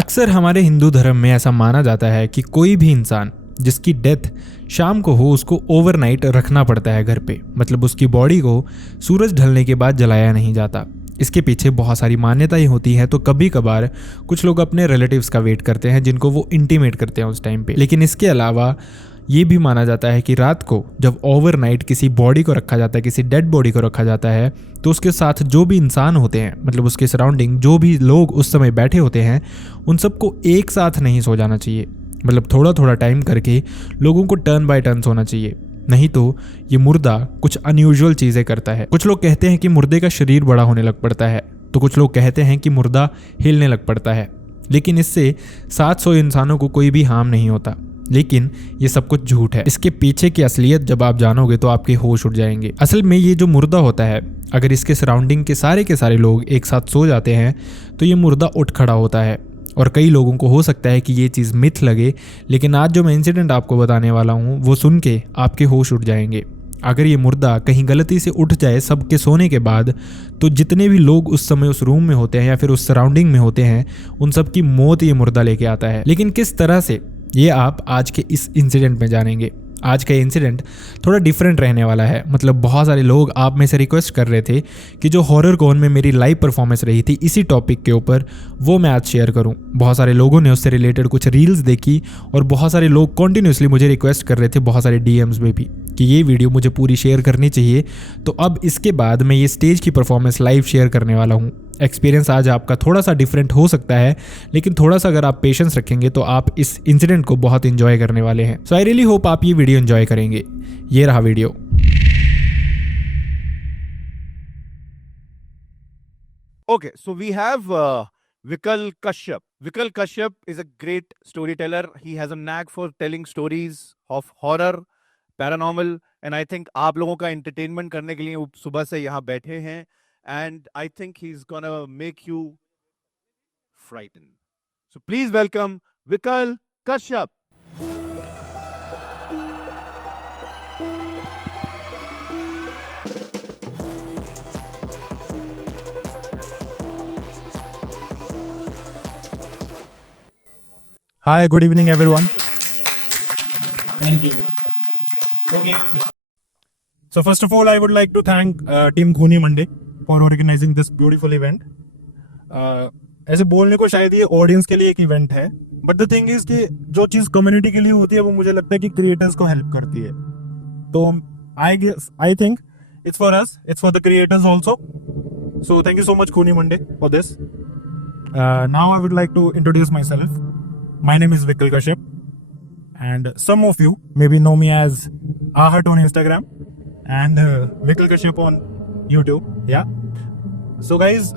अक्सर हमारे हिंदू धर्म में ऐसा माना जाता है कि कोई भी इंसान जिसकी डेथ शाम को हो उसको ओवरनाइट रखना पड़ता है घर पे। मतलब उसकी बॉडी को सूरज ढलने के बाद जलाया नहीं जाता। इसके पीछे बहुत सारी मान्यताएं होती हैं। तो कभी कभार कुछ लोग अपने रिलेटिव्स का वेट करते हैं जिनको वो इंटीमेट करते हैं उस टाइम पे। लेकिन इसके अलावा ये भी माना जाता है कि रात को जब ओवरनाइट किसी बॉडी को रखा जाता है, किसी डेड बॉडी को रखा जाता है, तो उसके साथ जो भी इंसान होते हैं, मतलब उसके सराउंडिंग जो भी लोग उस समय बैठे होते हैं, उन सबको एक साथ नहीं सो जाना चाहिए। मतलब थोड़ा थोड़ा टाइम करके लोगों को टर्न बाय टर्न सोना चाहिए, नहीं तो ये मुर्दा कुछ अनयूजुअल चीज़ें करता है। कुछ लोग कहते हैं कि मुर्दे का शरीर बड़ा होने लग पड़ता है, तो कुछ लोग कहते हैं कि मुर्दा हिलने लग पड़ता है। लेकिन इससे 700 इंसानों को कोई भी हार्म नहीं होता। लेकिन ये सब कुछ झूठ है। इसके पीछे की असलियत जब आप जानोगे तो आपके होश उड़ जाएंगे। असल में ये जो मुर्दा होता है, अगर इसके सराउंडिंग के सारे लोग एक साथ सो जाते हैं तो ये मुर्दा उठ खड़ा होता है। और कई लोगों को हो सकता है कि ये चीज़ मिथ लगे, लेकिन आज जो मैं इंसिडेंट आपको बताने वाला हूँ वो सुन के आपके होश उड़ जाएंगे। अगर ये मुर्दा कहीं गलती से उठ जाए सबके सोने के बाद, तो जितने भी लोग उस समय उस रूम में होते हैं या फिर उस सराउंडिंग में होते हैं, उन सब की मौत ये मुर्दा लेके आता है। लेकिन किस तरह से, ये आप आज के इस इंसिडेंट में जानेंगे। आज का इंसिडेंट थोड़ा डिफरेंट रहने वाला है। मतलब बहुत सारे लोग आप में से रिक्वेस्ट कर रहे थे कि जो हॉरर कॉन में मेरी लाइव परफॉर्मेंस रही थी इसी टॉपिक के ऊपर, वो मैं आज शेयर करूं। बहुत सारे लोगों ने उससे रिलेटेड कुछ रील्स देखी और बहुत सारे लोग कॉन्टिन्यूसली मुझे रिक्वेस्ट कर रहे थे, बहुत सारे डीएम्स में भी, कि ये वीडियो मुझे पूरी शेयर करनी चाहिए। तो अब इसके बाद मैं ये स्टेज की परफॉर्मेंस लाइव शेयर करने वाला हूँ। एक्सपीरियंस आज आपका थोड़ा सा डिफरेंट हो सकता है, लेकिन थोड़ा सा अगर आप पेशेंस रखेंगे तो आप इस इंसिडेंट को बहुत इंजॉय करने वाले हैं। सो आई रियली होप आप ये वीडियो इंजॉय करेंगे। ये रहा video. Okay, so we have Vikal Kashyap. Vikal Kashyap is a great storyteller. He has a knack for telling stories of horror, paranormal, and I think आप लोगों का entertainment करने के लिए वो सुबह से यहाँ बैठे हैं, and I think he's gonna make you frightened. So please welcome Vikal Kashyap. Hi, good evening, everyone. Thank you. Okay. So first of all, I would like to thank Team Khuni Monday for organizing this beautiful event. ऐसे बोलने को शायद ये audience के लिए एक event है, but the thing is कि जो चीज़ कम्युनिटी के लिए होती है वो मुझे लगता है कि क्रिएटर्स को हेल्प करती है। तो I think it's for us, it's for the creators also. So thank you so much Khuni Monday for this. Now I would like to introduce myself. My name is Vikal Kashyap, and some of you maybe know me as Ahat on Instagram and Vikal Kashyap on YouTube. Yeah. So guys,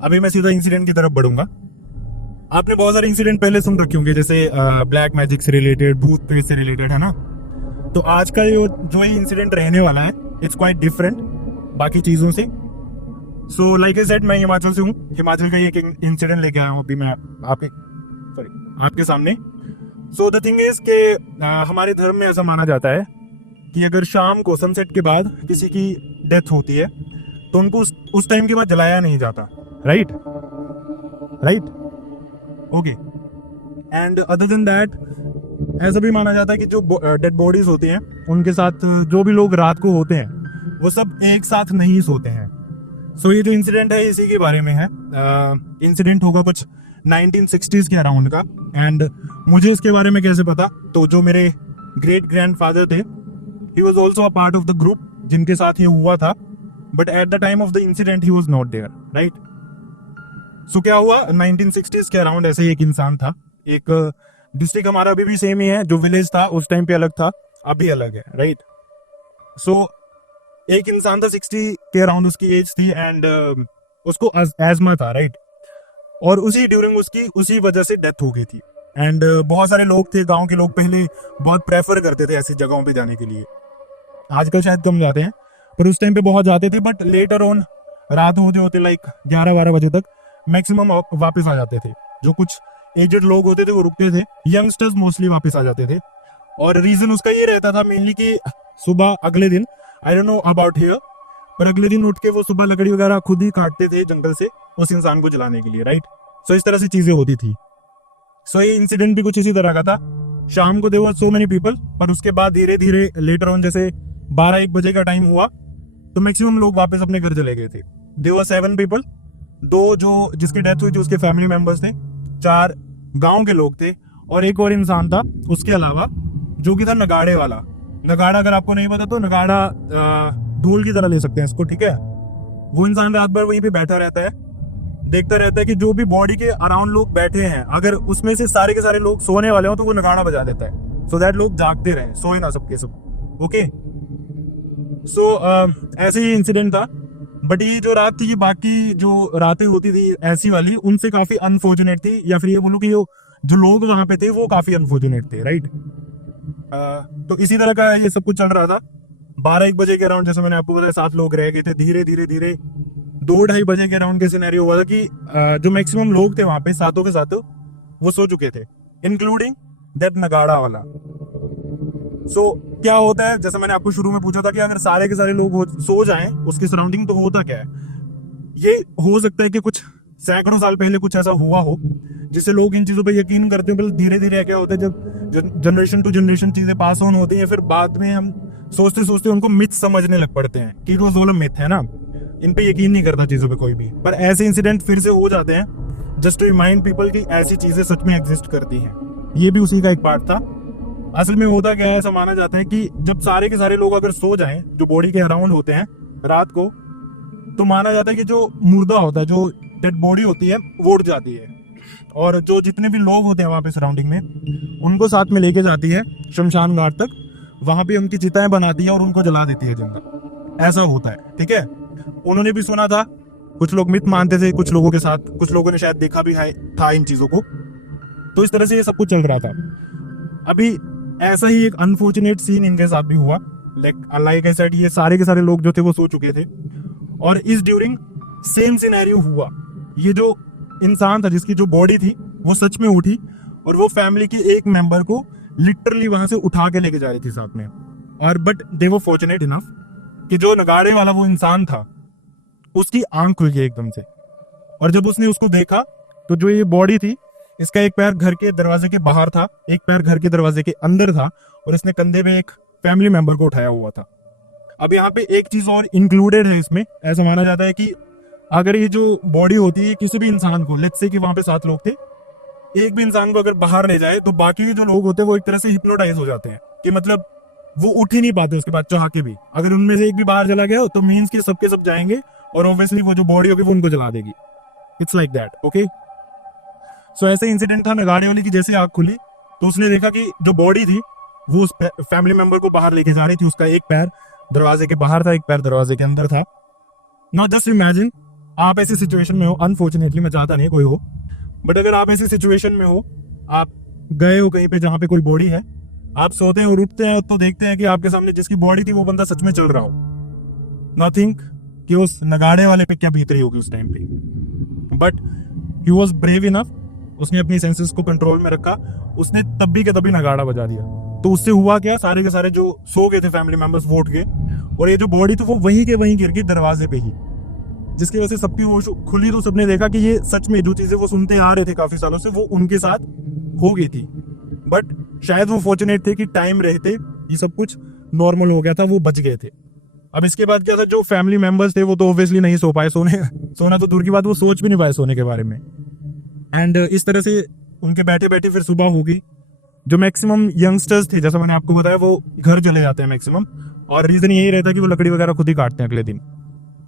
अभी मैं सीधा incident की तरफ बढ़ूंगा। आपने बहुत सारे incident पहले सुन रखे होंगे, जैसे ब्लैक मैजिक से रिलेटेड, भूत प्रेत से रिलेटेड, है ना। तो आज का जो ये इंसिडेंट रहने वाला है, इट्स क्वाइट डिफरेंट बाकी चीज़ों से। सो लाइक आई सेड, मैं हिमाचल से हूँ। हिमाचल का एक इंसिडेंट लेके आया हूँ अभी मैं आपके सामने। सो द थिंग इज के हमारे धर्म में ऐसा माना जाता है कि अगर शाम को सनसेट के बाद किसी की डेथ होती है तो उनको उस टाइम के बाद जलाया नहीं जाता। Right okay. And other than that, ऐसा भी माना जाता है कि जो डेड बॉडीज होती हैं उनके साथ जो भी लोग रात को होते हैं वो सब एक साथ नहीं सोते हैं। सो ये जो इंसिडेंट है इसी के बारे में है। इंसिडेंट होगा कुछ 1960s के अराउंड का। एंड मुझे उसके बारे में कैसे पता, तो जो मेरे ग्रेट ग्रैंडफादर थे, he was also a part of the group जिनके साथ ये हुआ था, but at the time of the incident he was not there. Right. So क्या हुआ, 1960s के अराउंड ऐसे ही एक इंसान था। एक डिस्ट्रिक्ट हमारा अभी भी सेम ही है, जो विलेज था उस टाइम पे अलग था, अभी अलग है। राइट। सो एक इंसान था, 60 के अराउंड उसकी एज थी, एंड उसको एजमा था। राइट। और उसी वजह से डेथ हो गई थी। एंड बहुत सारे लोग थे, गांव के लोग पहले बहुत प्रेफर करते थे ऐसी जगहों पे जाने के लिए। आजकल शायद कम जाते हैं, पर उस टाइम पे बहुत जाते थे। बट लेटर ऑन रात होते होते लाइक 11-12 बजे तक मैक्सिमम वापस आ जाते थे। जो कुछ एजेड लोग होते थे वो रुकते थे, यंगस्टर्स मोस्टली वापस आ जाते थे। और रीजन उसका ये रहता था मेनली कि सुबह अगले दिन, I don't know about here, पर अगले दिन उठ के वो सुबह लकड़ी वगैरह खुद ही काटते थे जंगल से उस इंसान को जलाने के लिए। राइट। सो इस तरह से चीजें होती थी। सो ये इंसिडेंट भी कुछ इसी तरह का था। शाम को देवर सो मेनी पीपल, पर उसके बाद धीरे धीरे लेटर ऑन जैसे 12-1 बजे का टाइम हुआ तो मैक्सिमम लोग वापस अपने घर चले गए थे। देवर 7 पीपल, 2 जो जिसकी डेथ हुई थी उसके फैमिली मेंबर्स थे, 4 गांव के लोग थे और एक और इंसान था उसके अलावा जो कि था नगाड़े वाला। नगाड़ा अगर आपको नहीं पता तो नगाड़ा ढोल की तरह ले सकते हैं इसको, ठीक है। वो इंसान रात भर वहीं पे बैठा रहता है, देखता रहता है कि जो भी बॉडी के अराउंड लोग बैठे हैं अगर उसमें से सारे के सारे लोग सोने वाले हो तो वो नगाड़ा बजा देता है, सो दैट लोग जागते रहे, सोए ना सबके सब। ओके, सो ऐसे ही इंसिडेंट था। बट ये जो रात थी, ये बाकी जो रातें होती थी ऐसी वाली, उनसे काफी अनफॉर्चुनेट थी, या फिर ये बोलूं कि जो लोग वहां पे थे वो काफी अनफॉर्चुनेट थे, राइट। तो इसी तरह का ये सब कुछ चल रहा था। 12-1 बजे के अराउंड, जैसे मैंने आपको बताया, 7 लोग रह गए थे। धीरे धीरे धीरे 2-2:30 बजे के अराउंड के सिनेरियो हुआ था कि जो मैक्सिमम लोग थे वहां पे सातों के सातों वो सो चुके थे, इंक्लूडिंग दैट नगाड़ा वाला। सो क्या होता है, जैसे मैंने आपको शुरू में पूछा था कि अगर सारे के सारे लोग सो जाएं उसकी सराउंडिंग, तो होता क्या है। ये हो सकता है कि कुछ सैकड़ों साल पहले कुछ ऐसा हुआ हो जिससे लोग इन चीजों पे यकीन करते हो। धीरे धीरे क्या होता है, जब जनरेशन टू जनरेशन चीजें पास ऑन होती हैं, फिर बाद में हम सोचते सोचते उनको मिथ समझने लग पड़ते हैं कि वो जोलम मिथ है ना, इन पे यकीन नहीं करता चीजों पे कोई भी। पर ऐसे इंसिडेंट फिर से हो जाते हैं जस्ट टू रिमाइंड पीपल कि ऐसी चीजें सच में एग्जिस्ट करती हैं। ये भी उसी का एक पार्ट था। असल में होता क्या है, ऐसा माना जाता है कि जब सारे के सारे लोग अगर सो जाएं जो बॉडी के अराउंड होते हैं रात को, तो माना जाता है कि जो मुर्दा होता है, जो डेड बॉडी होती है, वो उड़ जाती है और जो जितने भी लोग होते हैं वहां पे सराउंडिंग में, उनको साथ में लेके जाती है शमशान घाट तक। वहां पे उनकी चिताएं बनाती है और उनको जला देती है जिंदा। ऐसा होता है, ठीक है। उन्होंने भी सुना था, कुछ लोग मिथ मानते थे, कुछ लोगों के साथ, कुछ लोगों ने शायद देखा भी था इन चीजों को। तो इस तरह से ये सब कुछ चल रहा था। अभी ऐसा ही एक अनफॉर्चुनेट सीन इनके साथ भी हुआ। लाइक आई सेड, ये सारे के सारे लोग जो थे वो सो चुके थे और इस ड्यूरिंग सेम सिनेरियो हुआ। ये जो इंसान था जिसकी जो बॉडी थी वो सच में उठी और वो फैमिली के एक मेंबर को लिटरली वहां से उठा के लेके जा रही थी साथ में। और बट दे वो फॉर्चुनेट इनफ कि जो नगाड़े वाला वो इंसान था उसकी आंख खुल गई एकदम से, और जब उसने उसको देखा तो जो ये बॉडी थी, इसका एक पैर घर के दरवाजे के बाहर था, एक पैर घर के दरवाजे के अंदर था और इसने कंधे में एक फैमिली मेंबर को उठाया हुआ था। अब यहाँ पे एक चीज और इंक्लूडेड है इसमें। ऐसा माना जाता है कि अगर ये जो बॉडी होती है किसी भी इंसान को, लेट्स से कि वहां पे 7 लोग थे, एक भी इंसान को अगर बाहर ले जाए तो बाकी के जो लोग होते हैं वो एक तरह से हिप्नोटाइज हो जाते हैं कि मतलब वो उठ ही नहीं पाते उसके बाद चाह के भी। अगर उनमें से एक भी बाहर चला गया तो मीन्स के सबके सब जाएंगे और ऑब्वियसली वो जो बॉडी होगी वो उनको जला देगी। It's like that, okay. So ऐसे इंसिडेंट था नगाड़े वाली की। जैसे आँख खुली तो उसने देखा कि जो बॉडी थी वो उस फैमिली मेंबर को बाहर लेके जा रही थी। उसका एक पैर दरवाजे के बाहर था, एक पैर दरवाजे के अंदर था। नाउ जस्ट इमेजिन, आप ऐसी सिचुएशन में हो, अनफॉर्चुनेटली मैं चाहता नहीं कोई हो, बट अगर आप ऐसी सिचुएशन में हो, आप गए हो कहीं पे जहां पे कोई बॉडी है, आप सोते हैं और उठते हैं तो देखते हैं कि आपके सामने जिसकी बॉडी थी वो बंदा सच में चल रहा हो। नाउ थिंक कि उस नगाड़े वाले पे क्या बीत रही होगी उस टाइम पे। But he was brave enough, उसने अपनी सेंसेस को कंट्रोल में रखा, उसने तभी के तभी नगाड़ा बजा दिया। तो उससे हुआ क्या, सारे के सारे जो सो गए थे फैमिली मेंबर्स वो उठ गए और ये जो बॉडी थी वो वहीं के वहीं गिर गई दरवाजे पे ही, जिसकी वजह से सबकी होश खुली। तो सबने देखा कि ये सच में जो चीजें वो सुनते आ रहे थे काफी सालों से वो उनके साथ हो गई थी। बट शायद वो फॉर्चुनेट थे कि टाइम रहते ये सब कुछ नॉर्मल हो गया था, वो बच गए थे। अब इसके बाद क्या था, जो फैमिली मेंबर्स थे वो तो ऑब्वियसली नहीं सो पाए, सोना तो दूर की बात, वो सोच भी नहीं पाए सोने के बारे में। एंड इस तरह से उनके बैठे बैठे फिर सुबह होगी। जो मैक्सिमम यंगस्टर्स थे, जैसा मैंने आपको बताया, वो घर चले जाते हैं मैक्सिमम, और रीजन यही रहता है कि वो लकड़ी वगैरह खुद ही काटते हैं अगले दिन।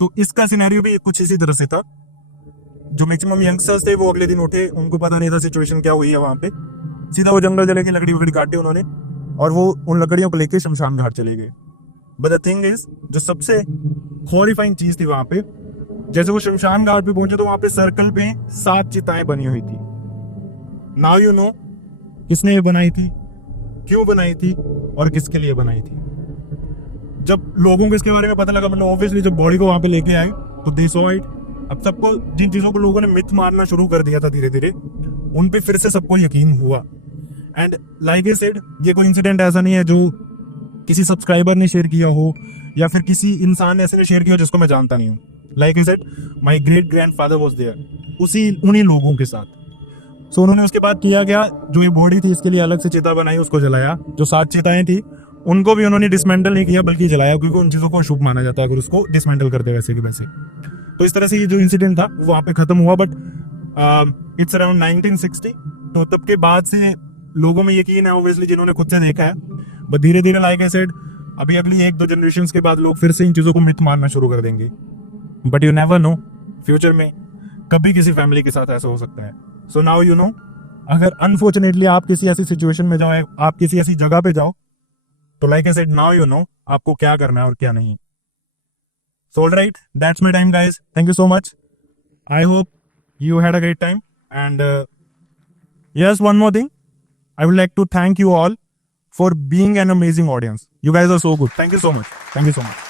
तो इसका सिनेरियो भी कुछ इसी तरह से था। जो मैक्सिमम यंगस्टर्स थे वो अगले दिन उठे, उनको पता नहीं था सिचुएशन क्या हुई है वहां पे, सीधा वो जंगल चले गए, लकड़ी वकड़ी काटे उन्होंने और वो उन लकड़ियों को लेके शमशान घाट चले गए। बट द थिंग इज, जो सबसे हॉरिफाइंग चीज थी वहां पे, जैसे वो शमशान घाट पे पहुंचे तो वहां पे सर्कल पे 7 चिताएं बनी हुई थी। नाउ यू नो किसने ये बनाई थी, क्यों बनाई थी और किसके लिए बनाई थी। जब लोगों को इसके बारे में पता लगा, मतलब ऑब्वियसली जब बॉडी को वहां पे लेके आए तो दे सॉ इट। अब सबको जिन चीजों को लोगों ने मिथ मारना शुरू कर दिया था धीरे धीरे, उन पे फिर से सबको यकीन हुआ। एंड लाइक आई सेड, ये कोई इंसिडेंट ऐसा नहीं है जो किसी सब्सक्राइबर ने शेयर किया हो या फिर किसी इंसान ने ऐसे शेयर किया हो जिसको मैं जानता नहीं हूँ। Like I said, my great grandfather was there. उसी उन्हीं लोगों के साथ। सो उन्होंने उसके बाद किया क्या, जो ये बॉडी थी इसके लिए अलग से चिता बनाई, उसको जलाया। जो 7 चिताएं थी उनको भी उन्होंने डिसमेंटल नहीं किया बल्कि जलाया, क्योंकि उन चीज़ों को अशुभ माना जाता है अगर उसको डिसमेंटल करते वैसे कि वैसे। तो इस तरह से ये जो इंसिडेंट था वो वहाँ पे खत्म हुआ। बट इट्स अराउंड 1960, तो तब के बाद से लोगों में यकीन है ऑब्वियसली जिन्होंने खुद से देखा है। बट धीरे धीरे लाइक आई सेड, अभी अगली 1-2 जनरेशन के बाद लोग फिर से इन चीज़ों को मिथ मानना शुरू कर देंगे। But you never know, future में कभी किसी फैमिली के साथ ऐसा हो सकता है। सो नाउ यू नो, अगर अनफॉर्चुनेटली आप किसी ऐसी सिचुएशन में जाओ, आप किसी ऐसी जगह पे जाओ, तो like I said now you know आपको क्या करना है और क्या नहीं। So alright, that's my time guys. Thank you so much. I hope you had a great time. And yes, one more thing. I would like to thank you all for being an amazing audience. You guys are so good. Thank you so much. Thank you so much.